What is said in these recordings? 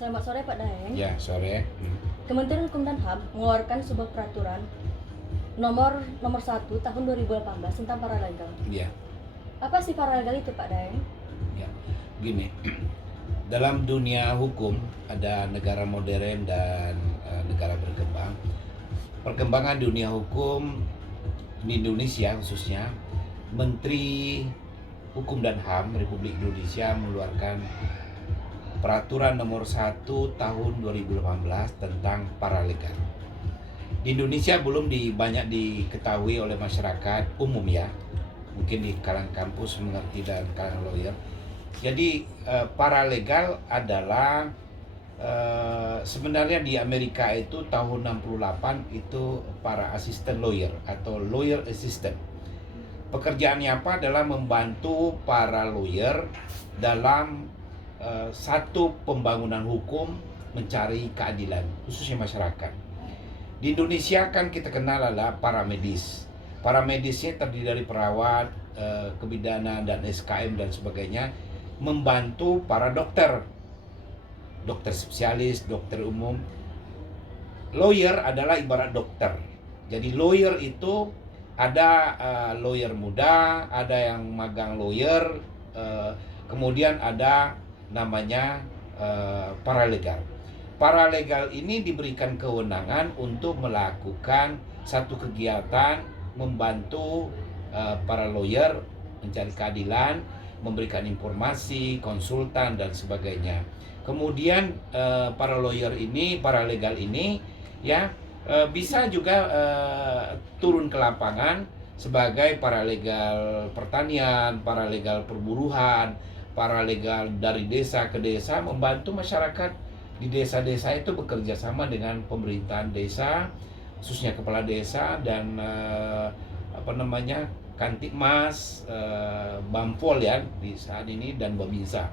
Selamat sore Pak Daeng. Ya, sore. Kementerian Hukum dan HAM mengeluarkan sebuah peraturan nomor 1 tahun 2018 tentang paralegal. Ya, Apa sih paralegal itu Pak Daeng? ya. Gini, dalam dunia hukum ada negara modern dan negara berkembang. Perkembangan dunia hukum di Indonesia khususnya, Menteri Hukum dan HAM Republik Indonesia mengeluarkan peraturan nomor 1 tahun 2018 tentang paralegal. Di Indonesia belum banyak diketahui oleh masyarakat umum ya, mungkin di kalangan kampus mengerti dan kalangan lawyer. Jadi paralegal adalah sebenarnya di Amerika itu tahun 68 itu para asisten lawyer atau lawyer assistant. Pekerjaannya apa? Adalah membantu para lawyer dalam satu pembangunan hukum mencari keadilan khususnya masyarakat. Di Indonesia kan kita kenal adalah para medis. Para medisnya terdiri dari perawat, kebidanan dan SKM dan sebagainya, membantu para dokter, dokter spesialis, dokter umum. Lawyer adalah ibarat dokter. Jadi lawyer itu ada lawyer muda, ada yang magang lawyer, kemudian ada namanya paralegal. Paralegal ini diberikan kewenangan untuk melakukan satu kegiatan membantu para lawyer mencari keadilan, memberikan informasi, konsultan dan sebagainya. Kemudian para lawyer ini, paralegal ini ya bisa juga turun ke lapangan sebagai paralegal pertanian, paralegal perburuhan, paralegal dari desa ke desa membantu masyarakat di desa-desa itu bekerja sama dengan pemerintahan desa, khususnya kepala desa dan Kantikmas, Bampol ya di saat ini dan Babinsa.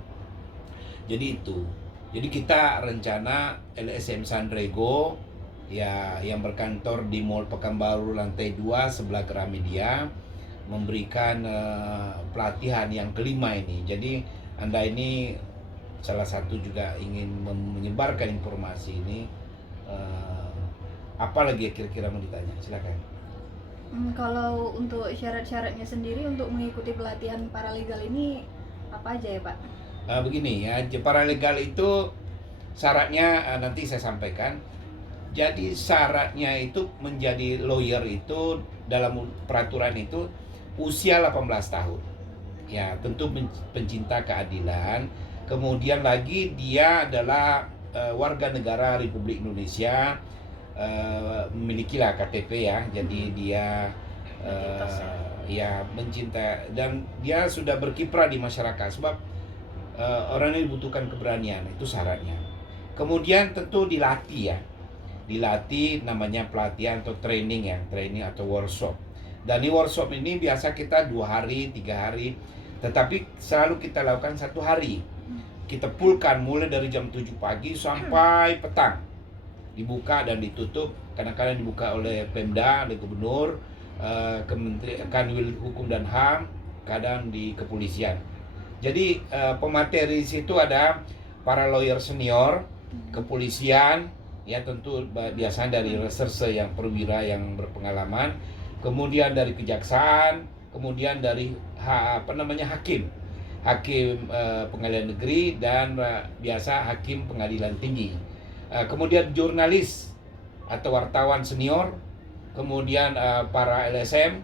Jadi itu. Jadi kita rencana LSM Sandrego ya yang berkantor di Mall Pekanbaru lantai 2 sebelah Gramedia memberikan pelatihan yang kelima ini. Jadi Anda ini salah satu juga ingin menyebarkan informasi ini. Apa lagi kira-kira mau ditanya? Silakan. Kalau untuk syarat-syaratnya sendiri untuk mengikuti pelatihan paralegal ini apa aja ya Pak? Begini ya, paralegal itu syaratnya nanti saya sampaikan. Jadi syaratnya itu menjadi lawyer itu dalam peraturan itu usia 18 tahun. Ya, tentu pencinta keadilan. Kemudian lagi dia adalah warga negara Republik Indonesia, memilikilah KTP ya. Jadi dia ya mencinta dan dia sudah berkiprah di masyarakat sebab orang ini dibutuhkan keberanian, itu syaratnya. Kemudian tentu dilatih ya. Dilatih namanya pelatihan atau training ya, training atau workshop. Dan di workshop ini biasa kita 2 hari, 3 hari, tetapi selalu kita lakukan 1 hari. Kita fullkan mulai dari jam 7 pagi sampai petang. Dibuka dan ditutup, kadang-kadang dibuka oleh Pemda, oleh Gubernur, Kementerian Hukum dan HAM, kadang di kepolisian. Jadi pemateri situ ada para lawyer senior, kepolisian, ya tentu biasanya dari reserse yang perwira yang berpengalaman, kemudian dari kejaksaan, kemudian dari hakim pengadilan negeri dan biasa hakim pengadilan tinggi. Kemudian jurnalis atau wartawan senior, kemudian para LSM,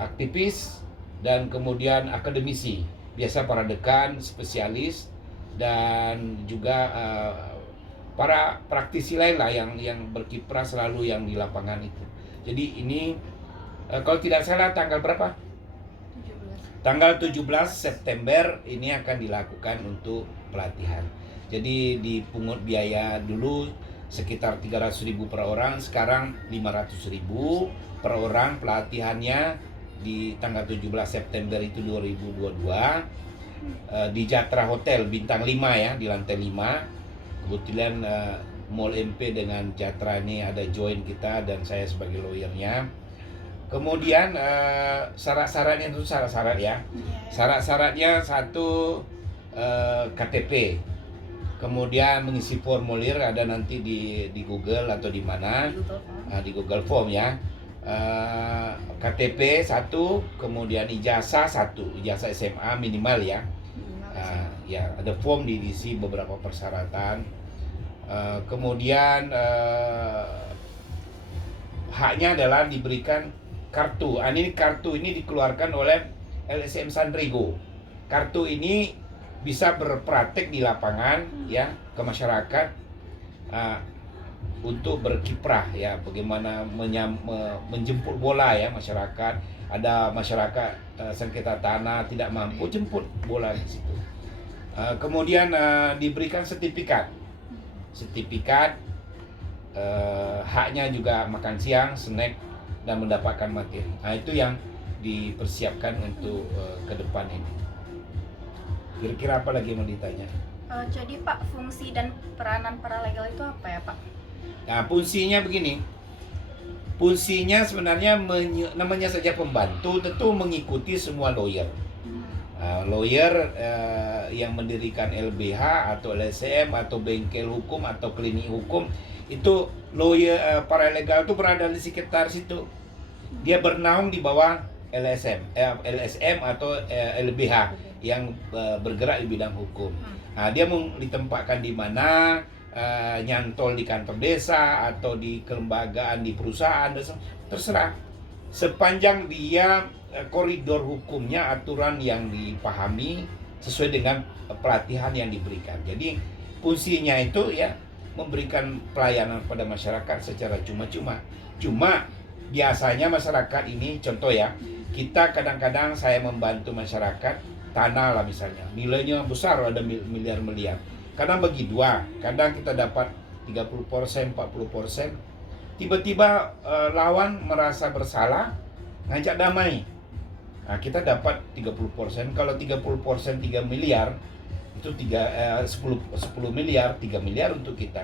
aktivis, dan kemudian akademisi, biasa para dekan, spesialis, dan juga para praktisi lain lah yang berkiprah selalu yang di lapangan itu. Jadi ini kalau tidak salah tanggal berapa? 17. Tanggal 17 September ini akan dilakukan untuk pelatihan. Jadi dipungut biaya dulu sekitar 300.000 per orang, sekarang 500.000 per orang pelatihannya di tanggal 17 September itu 2022 di Jatra Hotel Bintang 5 ya, di lantai 5. Kebetulan Mall MP dengan Jatra ini ada join kita dan saya sebagai lawyernya. Kemudian syarat-syaratnya itu syarat-syarat ya. Syarat-syaratnya satu KTP. kemudian mengisi formulir, ada nanti di Google atau di mana, di Google Form ya. KTP satu, kemudian ijazah satu, ijazah SMA minimal ya. Ya, ada form diisi beberapa persyaratan. Kemudian haknya adalah diberikan kartu. Ini kartu ini dikeluarkan oleh LSM Sandrigo. Kartu ini bisa berpraktek di lapangan ya, ke masyarakat untuk berkiprah ya, bagaimana menjemput bola ya masyarakat. Ada masyarakat sengketa tanah tidak mampu, jemput bola di situ. Kemudian diberikan sertifikat, haknya juga makan siang, snack, dan mendapatkan materi. Itu yang dipersiapkan untuk ke depan ini. Kira-kira apa lagi yang mau ditanya? Jadi Pak, fungsi dan peranan paralegal itu apa ya Pak? Nah, fungsinya begini. Fungsinya sebenarnya namanya saja pembantu, tentu mengikuti semua lawyer. Lawyer yang mendirikan LBH atau LSM atau bengkel hukum atau klinik hukum, itu lawyer paralegal itu berada di sekitar situ. Dia bernaung di bawah LSM atau LBH yang bergerak di bidang hukum. Dia mau ditempatkan di mana, nyantol di kantor desa atau di kelembagaan, di perusahaan, terserah. Sepanjang dia koridor hukumnya, aturan yang dipahami sesuai dengan pelatihan yang diberikan. Jadi fungsinya itu ya memberikan pelayanan pada masyarakat secara cuma-cuma. Cuma biasanya masyarakat ini, contoh ya, kita kadang-kadang saya membantu masyarakat tanah lah misalnya, nilainya besar, ada miliar-miliar. Kadang bagi dua, kadang kita dapat 30%, 40%. Tiba-tiba lawan merasa bersalah, ngajak damai. Kita dapat 30%. Kalau 30% 3 miliar, itu 10 miliar, 3 miliar untuk kita.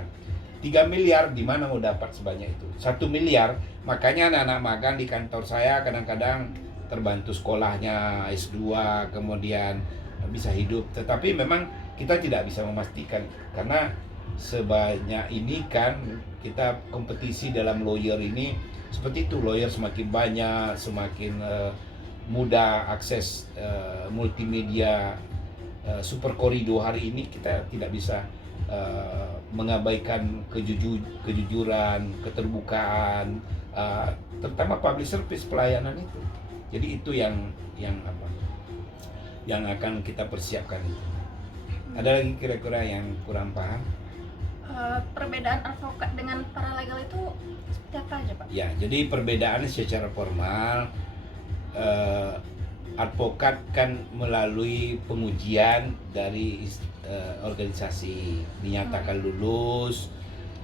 3 miliar di mana mau dapat sebanyak itu? 1 miliar. Makanya anak-anak magang di kantor saya kadang-kadang terbantu sekolahnya S2, kemudian bisa hidup. Tetapi memang kita tidak bisa memastikan, karena sebanyak ini kan kita kompetisi dalam lawyer ini seperti itu. Lawyer semakin banyak, semakin mudah akses multimedia, super koridor hari ini. Kita tidak bisa mengabaikan kejujuran, keterbukaan, terutama public service, pelayanan itu. Jadi itu yang akan kita persiapkan. Ada lagi kira-kira yang kurang paham? Perbedaan advokat dengan paralegal itu seperti apa aja Pak? Ya, jadi perbedaannya secara formal, advokat kan melalui pengujian dari organisasi, dinyatakan lulus,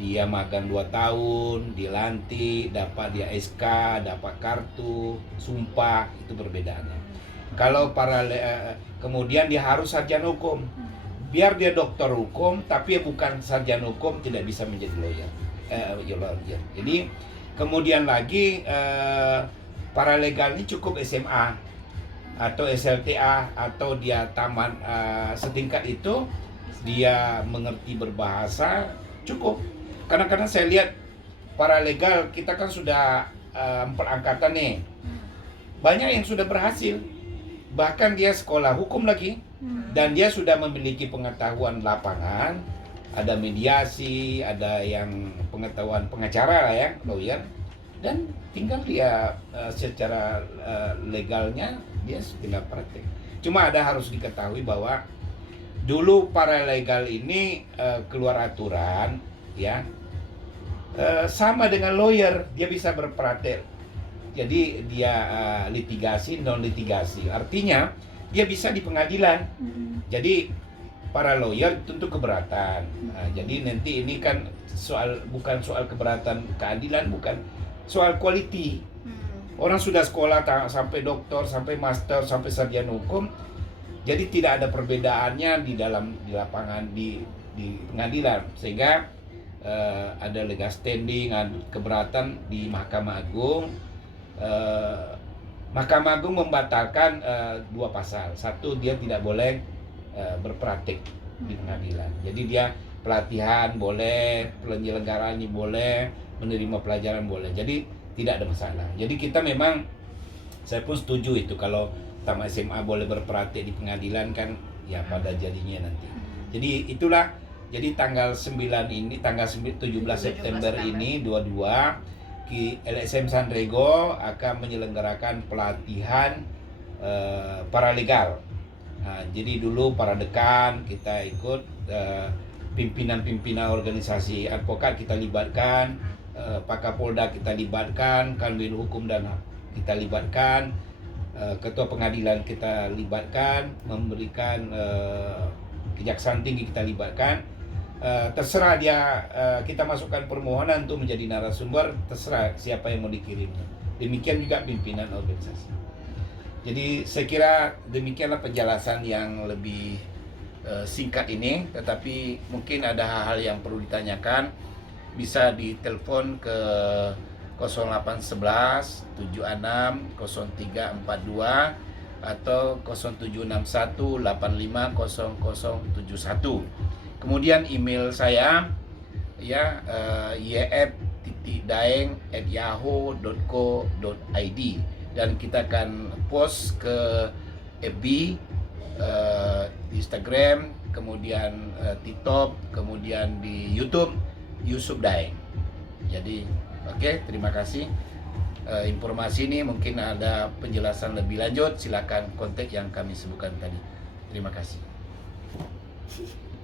dia magang 2 tahun, dilantik, dapat dia SK, dapat kartu, sumpah, itu perbedaannya. Kalau kemudian dia harus sarjana hukum. Biar dia dokter hukum, tapi bukan sarjana hukum, tidak bisa menjadi lawyer. Jadi kemudian lagi paralegal ini cukup SMA atau SLTA, atau dia taman setingkat itu, dia mengerti berbahasa, cukup. Kadang-kadang saya lihat paralegal kita kan sudah 4 angkatan nih, banyak yang sudah berhasil, bahkan dia sekolah hukum lagi, dan dia sudah memiliki pengetahuan lapangan, ada mediasi, ada yang pengetahuan pengacara lah ya, lawyer, dan tinggal dia secara legalnya dia tinggal praktek. Cuma harus diketahui bahwa dulu paralegal ini keluar aturan ya, sama dengan lawyer, dia bisa berpraktek. Jadi dia litigasi, non litigasi, artinya dia bisa di pengadilan. Jadi para lawyer tentu keberatan. Jadi nanti ini kan bukan soal keberatan keadilan, bukan soal quality. Orang sudah sekolah sampai doktor, sampai master, sampai sarjana hukum, jadi tidak ada perbedaannya di lapangan, di pengadilan, sehingga ada legal standing, keberatan di Mahkamah Agung. Mahkamah Agung membatalkan 2 pasal. Satu, dia tidak boleh berpraktik di pengadilan. Jadi dia pelatihan boleh, penyelenggaraan ini boleh, menerima pelajaran boleh. Jadi tidak ada masalah. Jadi kita memang, saya pun setuju itu kalau tamat SMA boleh berpraktik di pengadilan kan, ya pada jadinya nanti. Jadi itulah, jadi tanggal 9 ini, tanggal 17 September ini 22 LSM Sanrego akan menyelenggarakan pelatihan paralegal. Nah, jadi dulu para dekan kita ikut, pimpinan-pimpinan organisasi advokat kita libatkan, Pak Kapolda kita libatkan, Kanwil Hukum dan kita libatkan, Ketua Pengadilan kita libatkan, memberikan Kejaksaan Tinggi kita libatkan. Terserah dia, kita masukkan permohonan untuk menjadi narasumber, terserah siapa yang mau dikirimnya. Demikian juga pimpinan organisasi. Jadi saya kira demikianlah penjelasan yang lebih singkat ini, tetapi mungkin ada hal-hal yang perlu ditanyakan, bisa ditelepon ke 0811 76 0342 atau 0761 850071. Kemudian email saya ya, yf.daeng@yahoo.co.id, dan kita akan post ke FB, Instagram, kemudian TikTok, kemudian di YouTube Yusuf Daeng. Jadi oke, terima kasih. Informasi ini mungkin ada penjelasan lebih lanjut, silakan kontak yang kami sebutkan tadi. Terima kasih.